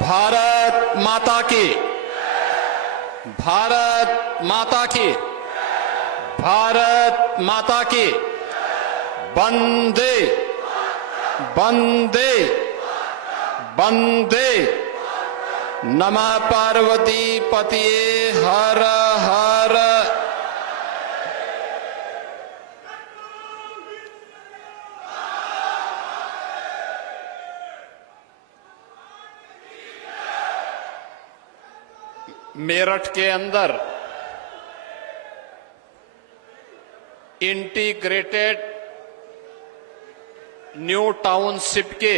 भारत माता की, भारत माता की, भारत माता की। वंदे वंदे वंदे। नमः पार्वती पतिये हर हर। मेरठ के अंदर इंटीग्रेटेड न्यू टाउनशिप के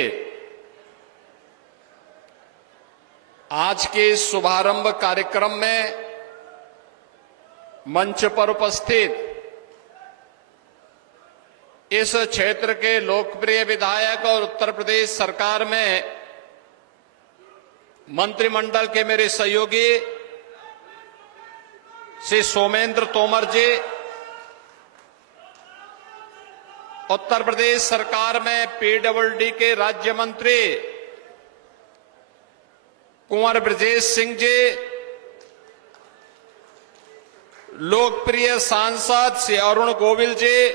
आज के शुभारंभ कार्यक्रम में मंच पर उपस्थित इस क्षेत्र के लोकप्रिय विधायक और उत्तर प्रदेश सरकार में मंत्रिमंडल के मेरे सहयोगी श्री सोमेंद्र तोमर जी, उत्तर प्रदेश सरकार में पीडब्ल्यूडी के राज्य मंत्री कुंवर ब्रजेश सिंह जी, लोकप्रिय सांसद श्री अरुण गोविल जी,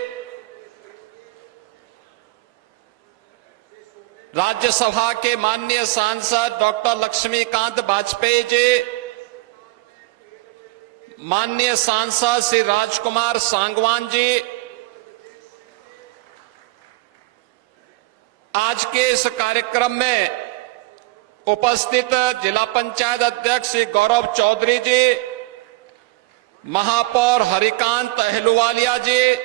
राज्यसभा के माननीय सांसद डॉक्टर लक्ष्मीकांत वाजपेयी जी, माननीय सांसद श्री राजकुमार सांगवान जी, आज के इस कार्यक्रम में उपस्थित जिला पंचायत अध्यक्ष श्री गौरव चौधरी जी, महापौर हरिकांत अहलुवालिया जी,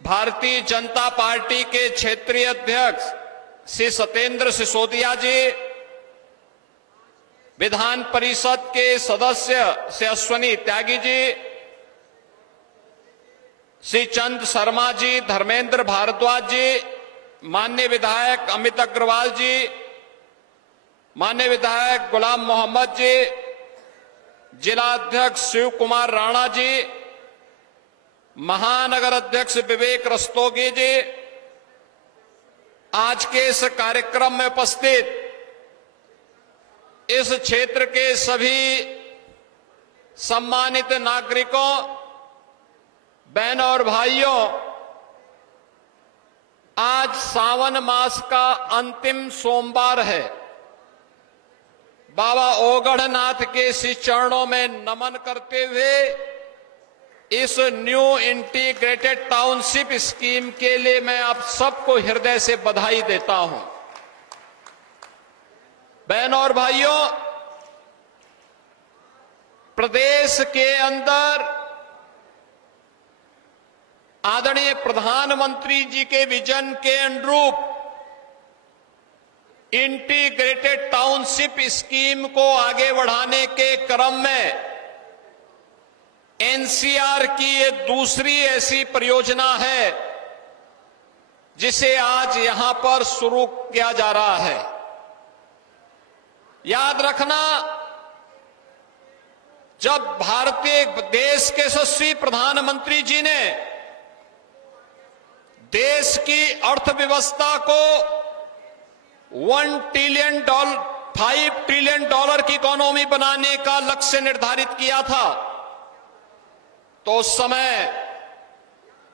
भारतीय जनता पार्टी के क्षेत्रीय अध्यक्ष श्री सत्येंद्र सिसोदिया जी, विधान परिषद के सदस्य श्री अश्वनी त्यागी जी, श्री चंद शर्मा जी, धर्मेंद्र भारद्वाज जी, माननीय विधायक अमित अग्रवाल जी, माननीय विधायक गुलाम मोहम्मद जी, जिला अध्यक्ष शिव कुमार राणा जी, महानगर अध्यक्ष विवेक रस्तोगी जी, आज के इस कार्यक्रम में उपस्थित इस क्षेत्र के सभी सम्मानित नागरिकों, बहनों और भाइयों, आज सावन मास का अंतिम सोमवार है। बाबा ओगढ़नाथ के श्री चरणों में नमन करते हुए इस न्यू इंटीग्रेटेड टाउनशिप स्कीम के लिए मैं आप सबको हृदय से बधाई देता हूं। बहनों और भाइयों, प्रदेश के अंदर आदरणीय प्रधानमंत्री जी के विजन के अनुरूप इंटीग्रेटेड टाउनशिप स्कीम को आगे बढ़ाने के क्रम में एनसीआर की ये दूसरी ऐसी परियोजना है जिसे आज यहां पर शुरू किया जा रहा है। याद रखना, जब भारतीय देश के यशस्वी प्रधानमंत्री जी ने देश की अर्थव्यवस्था को $5 ट्रिलियन की इकोनॉमी बनाने का लक्ष्य निर्धारित किया था, तो उस समय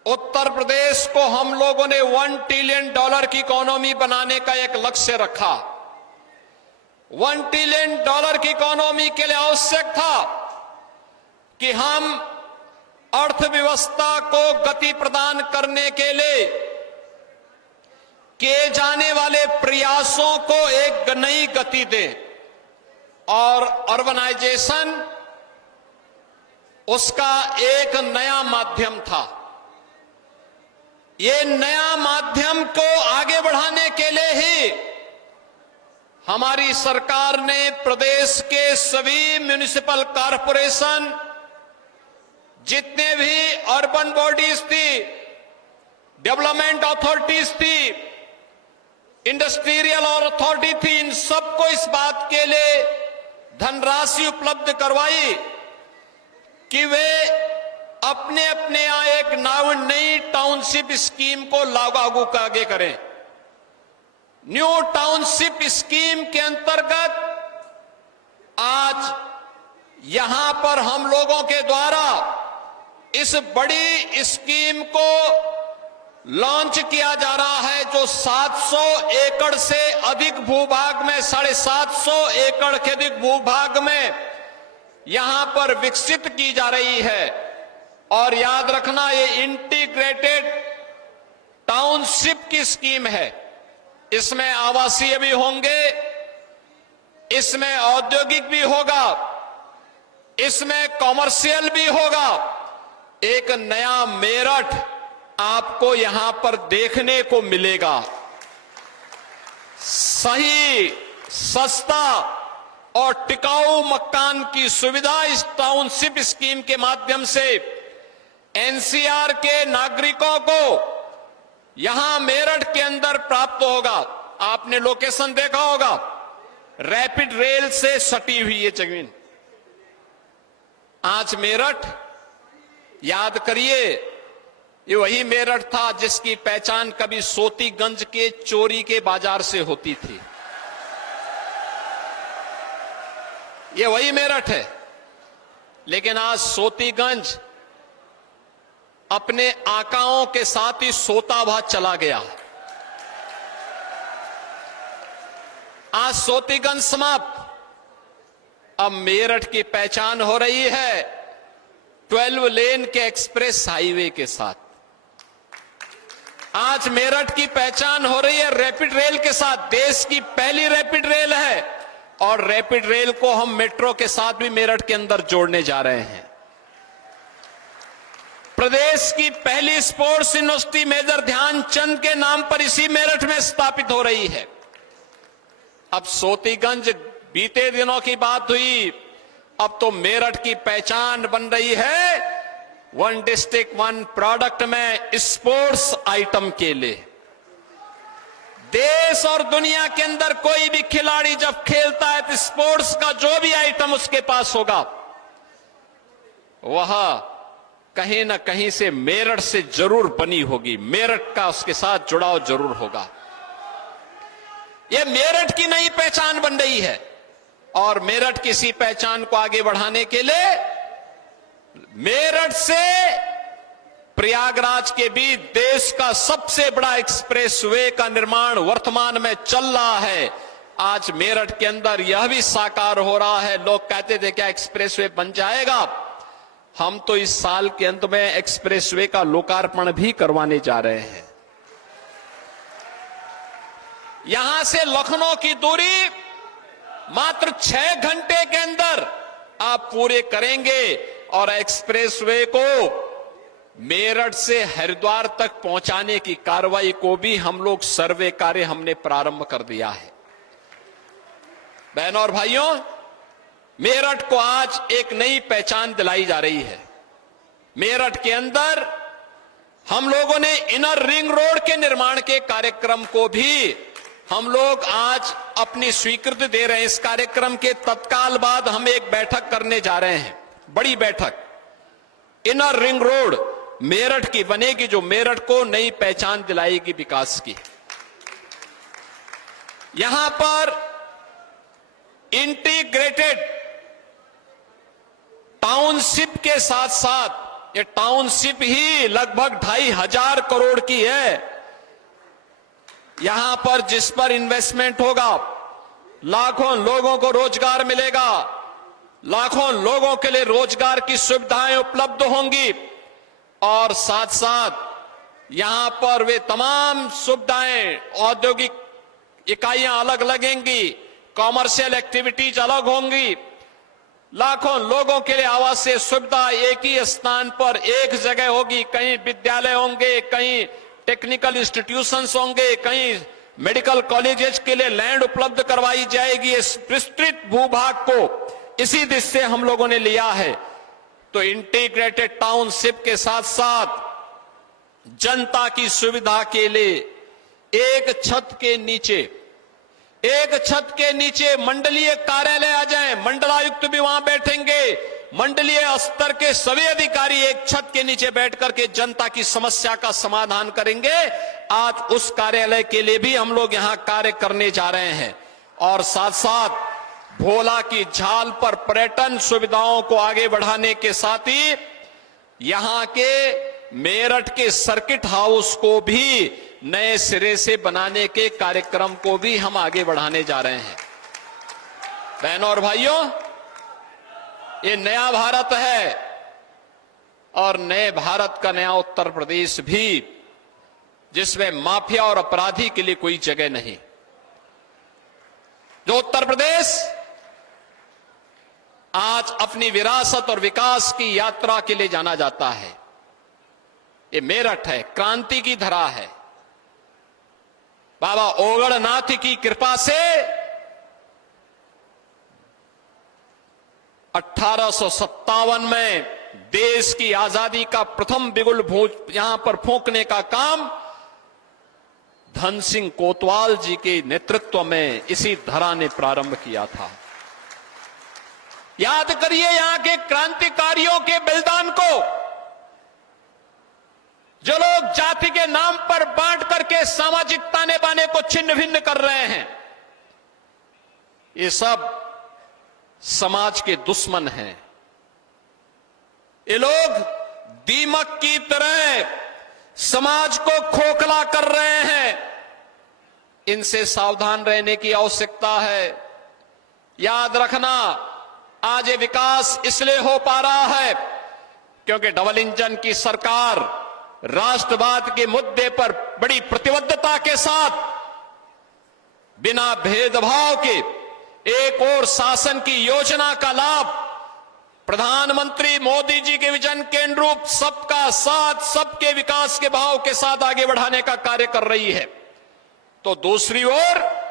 उत्तर प्रदेश को हम लोगों ने $1 ट्रिलियन की इकोनॉमी बनाने का एक लक्ष्य रखा। $1 ट्रिलियन की इकोनॉमी के लिए आवश्यक था कि हम अर्थव्यवस्था को गति प्रदान करने के लिए किए जाने वाले प्रयासों को एक नई गति दें, और अर्बनाइजेशन उसका एक नया माध्यम था। ये नया माध्यम को आगे बढ़ाने के लिए ही हमारी सरकार ने प्रदेश के सभी म्युनिसिपल कॉरपोरेशन, जितने भी अर्बन बॉडीज थी, डेवलपमेंट अथॉरिटीज थी, इंडस्ट्रियल अथॉरिटी थी, इन सबको इस बात के लिए धनराशि उपलब्ध करवाई कि वे अपने अपने यहां एक नई टाउनशिप स्कीम को लागू आगे करें। न्यू टाउनशिप स्कीम के अंतर्गत आज यहां पर हम लोगों के द्वारा इस बड़ी स्कीम को लॉन्च किया जा रहा है, जो 700 एकड़ से अधिक भूभाग में 750 एकड़ के अधिक भूभाग में यहां पर विकसित की जा रही है। और याद रखना, ये इंटीग्रेटेड टाउनशिप की स्कीम है। इसमें आवासीय भी होंगे, इसमें औद्योगिक भी होगा, इसमें कॉमर्शियल भी होगा। एक नया मेरठ आपको यहां पर देखने को मिलेगा। सही, सस्ता और टिकाऊ मकान की सुविधा इस टाउनशिप स्कीम के माध्यम से एनसीआर के नागरिकों को यहां मेरठ के अंदर प्राप्त होगा। आपने लोकेशन देखा होगा, रैपिड रेल से सटी हुई ये जमीन। आज मेरठ, याद करिए, ये वही मेरठ था जिसकी पहचान कभी सोतीगंज के चोरी के बाजार से होती थी। ये वही मेरठ है, लेकिन आज सोतीगंज अपने आकाओं के साथ ही सोता हुआ चला गया। आज सोतीगंज समाप्त, अब मेरठ की पहचान हो रही है 12 लेन के एक्सप्रेस हाईवे के साथ। आज मेरठ की पहचान हो रही है रैपिड रेल के साथ। देश की पहली रैपिड रेल है और रैपिड रेल को हम मेट्रो के साथ भी मेरठ के अंदर जोड़ने जा रहे हैं। प्रदेश की पहली स्पोर्ट्स यूनिवर्सिटी मेजर ध्यानचंद के नाम पर इसी मेरठ में स्थापित हो रही है। अब सोतीगंज बीते दिनों की बात हुई, अब तो मेरठ की पहचान बन रही है वन डिस्ट्रिक्ट वन प्रोडक्ट में स्पोर्ट्स आइटम के लिए। देश और दुनिया के अंदर कोई भी खिलाड़ी जब खेलता है तो स्पोर्ट्स का जो भी आइटम उसके पास होगा, वह कहीं ना कहीं से मेरठ से जरूर बनी होगी, मेरठ का उसके साथ जुड़ाव जरूर होगा। यह मेरठ की नई पहचान बन रही है और मेरठ की इसी पहचान को आगे बढ़ाने के लिए मेरठ से प्रयागराज के बीच देश का सबसे बड़ा एक्सप्रेसवे का निर्माण वर्तमान में चल रहा है। आज मेरठ के अंदर यह भी साकार हो रहा है। लोग कहते थे क्या एक्सप्रेसवे बन जाएगा? हम तो इस साल के अंत में एक्सप्रेसवे का लोकार्पण भी करवाने जा रहे हैं। यहां से लखनऊ की दूरी मात्र 6 घंटे के अंदर आप पूरे करेंगे और एक्सप्रेसवे को मेरठ से हरिद्वार तक पहुंचाने की कार्रवाई को भी हम लोग सर्वे कार्य हमने प्रारंभ कर दिया है। बहनों और भाइयों, मेरठ को आज एक नई पहचान दिलाई जा रही है। मेरठ के अंदर हम लोगों ने इनर रिंग रोड के निर्माण के कार्यक्रम को भी हम लोग आज अपनी स्वीकृति दे रहे हैं। इस कार्यक्रम के तत्काल बाद हम एक बैठक करने जा रहे हैं, बड़ी बैठक। इनर रिंग रोड मेरठ की बनेगी, जो मेरठ को नई पहचान दिलाएगी विकास की। यहां पर इंटीग्रेटेड टाउनशिप के साथ साथ ये टाउनशिप ही लगभग 2,500 करोड़ की है। यहां पर जिस पर इन्वेस्टमेंट होगा, लाखों लोगों को रोजगार मिलेगा, लाखों लोगों के लिए रोजगार की सुविधाएं उपलब्ध होंगी और साथ साथ यहां पर वे तमाम सुविधाएं, औद्योगिक इकाइयां अलग लगेंगी, कॉमर्शियल एक्टिविटीज अलग होंगी, लाखों लोगों के लिए आवासीय सुविधा एक ही स्थान पर एक जगह होगी। कहीं विद्यालय होंगे, कहीं टेक्निकल इंस्टीट्यूशंस होंगे, कहीं मेडिकल कॉलेजेस के लिए लैंड उपलब्ध करवाई जाएगी। इस विस्तृत भूभाग को इसी दिशा से हम लोगों ने लिया है। तो इंटीग्रेटेड टाउनशिप के साथ साथ जनता की सुविधा के लिए एक छत के नीचे एक छत के नीचे मंडलीय कार्यालय आ जाएं, मंडलायुक्त भी वहां बैठेंगे, मंडलीय स्तर के सभी अधिकारी एक छत के नीचे बैठ करके जनता की समस्या का समाधान करेंगे। आज उस कार्यालय के लिए भी हम लोग यहां कार्य करने जा रहे हैं और साथ साथ भोला की झाल पर पर्यटन सुविधाओं को आगे बढ़ाने के साथ ही यहां के मेरठ के सर्किट हाउस को भी नए सिरे से बनाने के कार्यक्रम को भी हम आगे बढ़ाने जा रहे हैं। बहनों और भाइयों, ये नया भारत है और नए भारत का नया उत्तर प्रदेश भी, जिसमें माफिया और अपराधी के लिए कोई जगह नहीं। जो उत्तर प्रदेश आज अपनी विरासत और विकास की यात्रा के लिए जाना जाता है, ये मेरठ है, क्रांति की धरा है। बाबा ओगड़नाथ की कृपा से 1857 में देश की आजादी का प्रथम बिगुल यहां पर फूंकने का काम धन सिंह कोतवाल जी के नेतृत्व में इसी धरा ने प्रारंभ किया था। याद करिए यहां के क्रांतिकारियों के बलिदान को, जो लोग जाति के नाम पर बांट करके सामाजिक ताने बाने को छिन्न भिन्न कर रहे हैं, ये सब समाज के दुश्मन हैं। ये लोग दीमक की तरह समाज को खोखला कर रहे हैं। इनसे सावधान रहने की आवश्यकता है। याद रखना, आज ये विकास इसलिए हो पा रहा है क्योंकि डबल इंजन की सरकार राष्ट्रवाद के मुद्दे पर बड़ी प्रतिबद्धता के साथ बिना भेदभाव के एक और शासन की योजना का लाभ प्रधानमंत्री मोदी जी के विजन के अनुरूप सबका साथ, सबके विकास के भाव के साथ आगे बढ़ाने का कार्य कर रही है। तो दूसरी ओर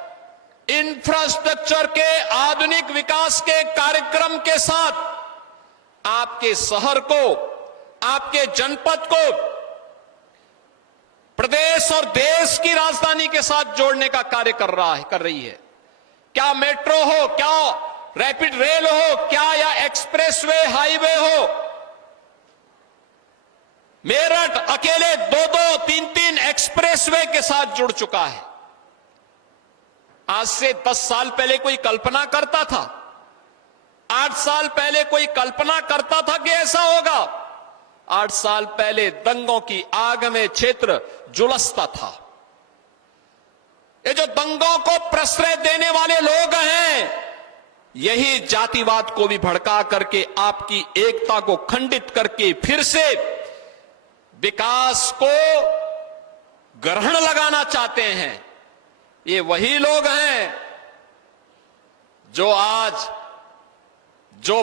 इंफ्रास्ट्रक्चर के आधुनिक विकास के कार्यक्रम के साथ आपके शहर को, आपके जनपद को प्रदेश और देश की राजधानी के साथ जोड़ने का कार्य कर रही है। क्या मेट्रो हो, क्या रैपिड रेल हो, क्या या एक्सप्रेसवे हाईवे हो, मेरठ अकेले 2-2, 3-3 एक्सप्रेसवे के साथ जुड़ चुका है। आज से 10 साल पहले कोई कल्पना करता था, 8 साल पहले कोई कल्पना करता था कि ऐसा होगा? 8 साल पहले दंगों की आग में क्षेत्र झुलसता था। ये जो दंगों को प्रश्रय देने वाले लोग हैं, यही जातिवाद को भी भड़का करके आपकी एकता को खंडित करके फिर से विकास को ग्रहण लगाना चाहते हैं। ये वही लोग हैं जो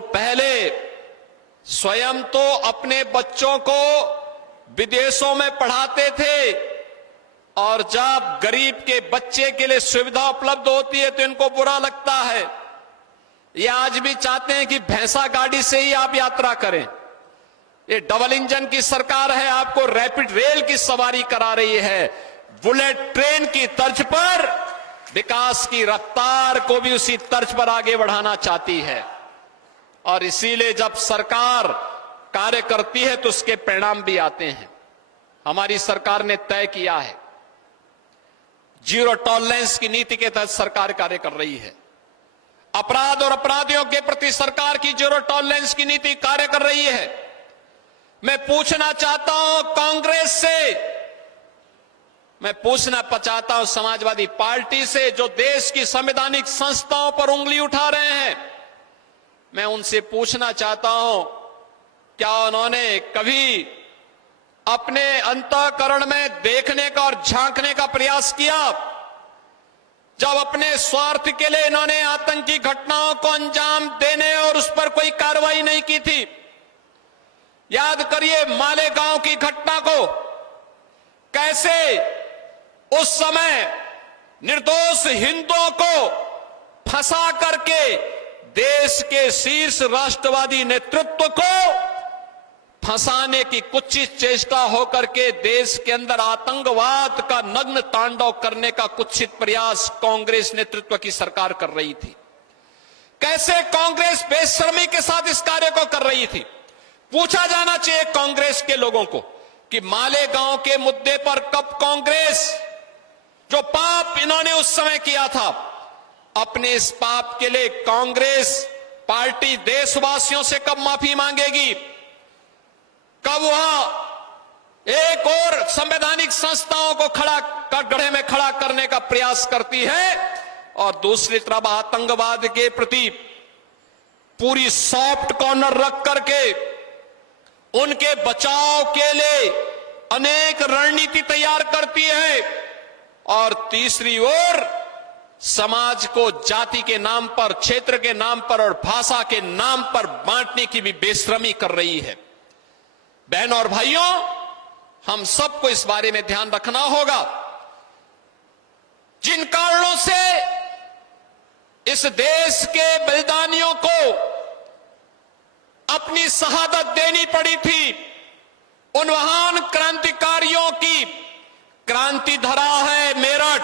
पहले स्वयं तो अपने बच्चों को विदेशों में पढ़ाते थे और जब गरीब के बच्चे के लिए सुविधा उपलब्ध होती है तो इनको बुरा लगता है। ये आज भी चाहते हैं कि भैंसा गाड़ी से ही आप यात्रा करें। ये डबल इंजन की सरकार है, आपको रैपिड रेल की सवारी करा रही है। बुलेट ट्रेन की तर्ज पर विकास की रफ्तार को भी उसी तर्ज पर आगे बढ़ाना चाहती है। और इसीलिए जब सरकार कार्य करती है तो उसके परिणाम भी आते हैं। हमारी सरकार ने तय किया है, जीरो टॉलरेंस की नीति के तहत सरकार कार्य कर रही है। अपराध और अपराधियों के प्रति सरकार की जीरो टॉलरेंस की नीति कार्य कर रही है। मैं पूछना चाहता हूं कांग्रेस से, मैं पूछना चाहता हूं समाजवादी पार्टी से, जो देश की संवैधानिक संस्थाओं पर उंगली उठा रहे हैं, मैं उनसे पूछना चाहता हूं, क्या उन्होंने कभी अपने अंतःकरण में देखने का और झांकने का प्रयास किया? जब अपने स्वार्थ के लिए इन्होंने आतंकी घटनाओं को अंजाम देने और उस पर कोई कार्रवाई नहीं की थी। याद करिए मालेगांव की घटना को, कैसे उस समय निर्दोष हिंदुओं को फंसा करके देश के शीर्ष राष्ट्रवादी नेतृत्व को फंसाने की कुत्सित चेष्टा होकर के देश के अंदर आतंकवाद का नग्न तांडव करने का कुत्सित प्रयास कांग्रेस नेतृत्व की सरकार कर रही थी। कैसे कांग्रेस बेशर्मी के साथ इस कार्य को कर रही थी। पूछा जाना चाहिए कांग्रेस के लोगों को कि मालेगांव के मुद्दे पर कब कांग्रेस, जो पाप इन्होंने उस समय किया था, अपने इस पाप के लिए कांग्रेस पार्टी देशवासियों से कब माफी मांगेगी? कब वह एक और संवैधानिक संस्थाओं को गड्ढे में खड़ा करने का प्रयास करती है और दूसरी तरफ आतंकवाद के प्रति पूरी सॉफ्ट कॉर्नर रख करके उनके बचाव के लिए अनेक रणनीति तैयार करती है और तीसरी ओर समाज को जाति के नाम पर, क्षेत्र के नाम पर और भाषा के नाम पर बांटने की भी बेशर्मी कर रही है। बहनों और भाइयों, हम सबको इस बारे में ध्यान रखना होगा। जिन कारणों से इस देश के बलिदानियों को अपनी शहादत देनी पड़ी थी, उन महान क्रांतिकारियों की क्रांति धरा है मेरठ,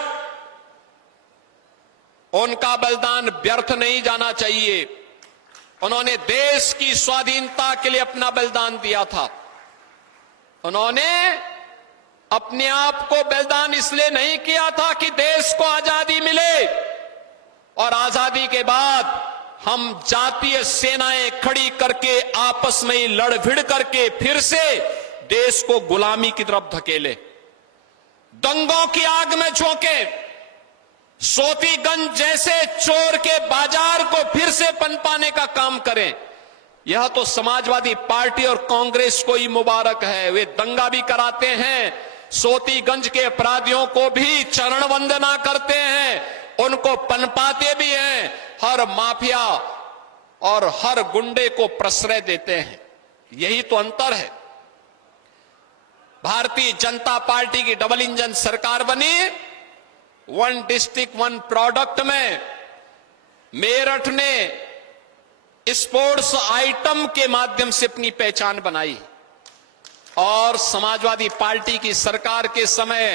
उनका बलिदान व्यर्थ नहीं जाना चाहिए। उन्होंने देश की स्वाधीनता के लिए अपना बलिदान दिया था। उन्होंने अपने आप को बलिदान इसलिए नहीं किया था कि देश को आजादी मिले और आजादी के बाद हम जातीय सेनाएं खड़ी करके आपस में ही लड़ भिड़ करके फिर से देश को गुलामी की तरफ धकेले, दंगों की आग में झोंके, सोतीगंज जैसे चोर के बाजार को फिर से पनपाने का काम करें। यह तो समाजवादी पार्टी और कांग्रेस को ही मुबारक है। वे दंगा भी कराते हैं, सोतीगंज के अपराधियों को भी चरण वंदना करते हैं, उनको पनपाते भी हैं, हर माफिया और हर गुंडे को प्रश्रय देते हैं। यही तो अंतर है। भारतीय जनता पार्टी की डबल इंजन सरकार बनी, वन डिस्ट्रिक्ट वन प्रोडक्ट में मेरठ ने स्पोर्ट्स आइटम के माध्यम से अपनी पहचान बनाई और समाजवादी पार्टी की सरकार के समय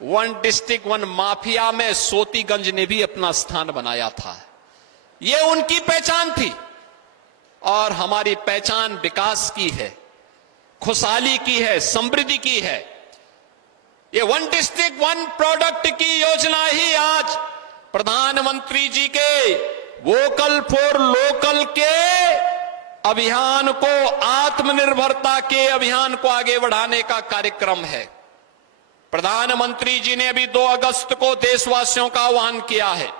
वन डिस्ट्रिक्ट वन माफिया में सोतीगंज ने भी अपना स्थान बनाया था। यह उनकी पहचान थी और हमारी पहचान विकास की है, खुशहाली की है, समृद्धि की है। ये वन डिस्ट्रिक्ट वन प्रोडक्ट की योजना ही आज प्रधानमंत्री जी के वोकल फॉर लोकल के अभियान को, आत्मनिर्भरता के अभियान को आगे बढ़ाने का कार्यक्रम है। प्रधानमंत्री जी ने अभी 2 अगस्त को देशवासियों का आह्वान किया है।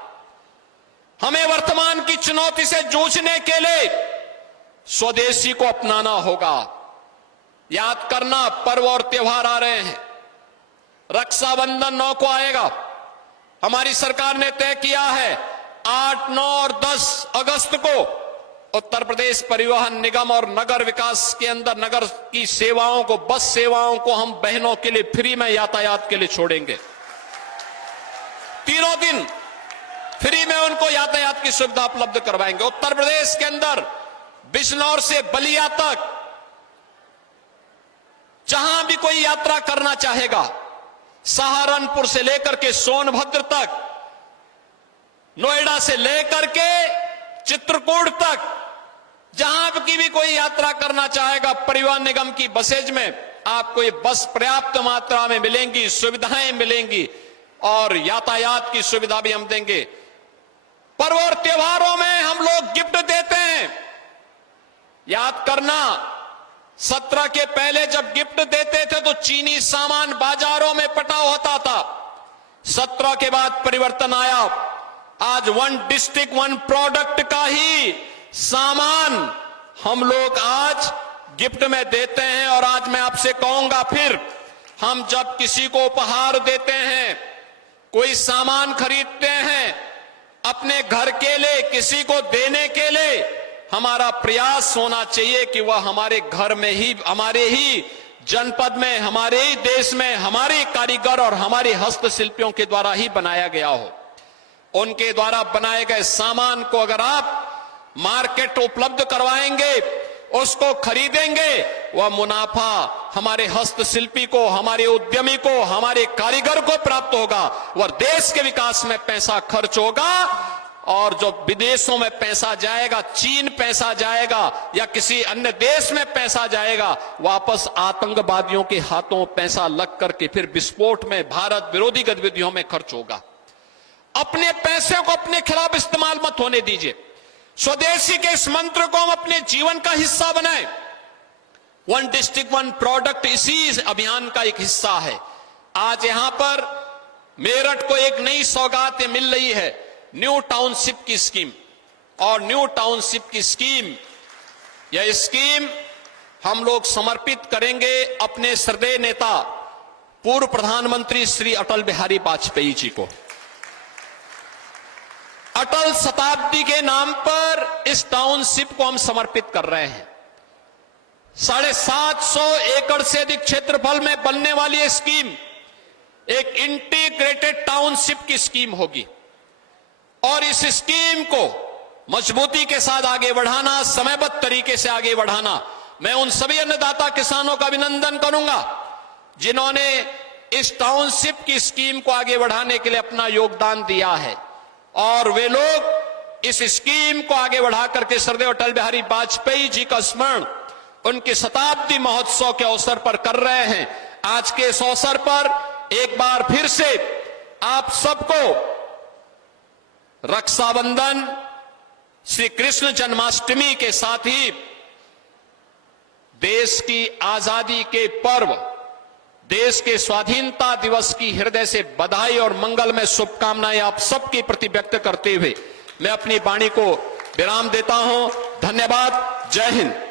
हमें वर्तमान की चुनौती से जूझने के लिए स्वदेशी को अपनाना होगा। याद करना, पर्व और त्योहार आ रहे हैं। रक्षाबंधन 9 को आएगा। हमारी सरकार ने तय किया है 8, 9 और 10 अगस्त को उत्तर प्रदेश परिवहन निगम और नगर विकास के अंदर नगर की सेवाओं को, बस सेवाओं को हम बहनों के लिए फ्री में यातायात के लिए छोड़ेंगे। 3 दिन फ्री में उनको यातायात की सुविधा उपलब्ध करवाएंगे। उत्तर प्रदेश के अंदर बिजनौर से बलिया तक जहां भी कोई यात्रा करना चाहेगा, सहारनपुर से लेकर के सोनभद्र तक, नोएडा से लेकर के चित्रकूट तक, जहां की भी कोई यात्रा करना चाहेगा, परिवहन निगम की बसेज में आपको ये बस पर्याप्त मात्रा में मिलेंगी, सुविधाएं मिलेंगी और यातायात की सुविधा भी हम देंगे। पर्व और त्योहारों में हम लोग गिफ्ट देते हैं। याद करना, 17 के पहले जब गिफ्ट देते थे तो चीनी सामान बाजारों में पटाव होता था। 17 के बाद परिवर्तन आया। आज वन डिस्ट्रिक्ट वन प्रोडक्ट का ही सामान हम लोग आज गिफ्ट में देते हैं। और आज मैं आपसे कहूंगा, फिर हम जब किसी को उपहार देते हैं, कोई सामान खरीदते हैं अपने घर के लिए, किसी को देने के लिए, हमारा प्रयास होना चाहिए कि वह हमारे घर में ही, हमारे ही जनपद में, हमारे ही देश में, हमारे कारीगर और हमारे हस्तशिल्पियों के द्वारा ही बनाया गया हो। उनके द्वारा बनाए गए सामान को अगर आप मार्केट उपलब्ध करवाएंगे, उसको खरीदेंगे, वह मुनाफा हमारे हस्तशिल्पी को, हमारे उद्यमी को, हमारे कारीगर को प्राप्त होगा। वह देश के विकास में पैसा खर्च होगा और जो विदेशों में पैसा जाएगा, चीन पैसा जाएगा या किसी अन्य देश में पैसा जाएगा, वापस आतंकवादियों के हाथों पैसा लग करके फिर विस्फोट में, भारत विरोधी गतिविधियों में खर्च होगा। अपने पैसे को अपने खिलाफ इस्तेमाल मत होने दीजिए। स्वदेशी के इस मंत्र को हम अपने जीवन का हिस्सा बनाएं। वन डिस्ट्रिक्ट वन प्रोडक्ट इसी अभियान का एक हिस्सा है। आज यहां पर मेरठ को एक नई सौगात मिल रही है, न्यू टाउनशिप की स्कीम। और न्यू टाउनशिप की स्कीम, यह स्कीम हम लोग समर्पित करेंगे अपने श्रद्धेय नेता पूर्व प्रधानमंत्री श्री अटल बिहारी वाजपेयी जी को। अटल शताब्दी के नाम पर इस टाउनशिप को हम समर्पित कर रहे हैं। 750 एकड़ से अधिक क्षेत्रफल में बनने वाली यह स्कीम एक इंटीग्रेटेड टाउनशिप की स्कीम होगी और इस स्कीम को मजबूती के साथ आगे बढ़ाना, समयबद्ध तरीके से आगे बढ़ाना। मैं उन सभी अन्नदाता किसानों का अभिनंदन करूंगा जिन्होंने इस टाउनशिप की स्कीम को आगे बढ़ाने के लिए अपना योगदान दिया है और वे लोग इस स्कीम को आगे बढ़ा करके श्रद्धेय अटल बिहारी वाजपेयी जी का स्मरण उनके शताब्दी महोत्सव के अवसर पर कर रहे हैं। आज के इस अवसर पर एक बार फिर से आप सबको रक्षाबंधन, श्री कृष्ण जन्माष्टमी के साथ ही देश की आजादी के पर्व, देश के स्वाधीनता दिवस की हृदय से बधाई और मंगलमय शुभकामनाएं आप सबके प्रति व्यक्त करते हुए मैं अपनी वाणी को विराम देता हूं। धन्यवाद। जय हिंद।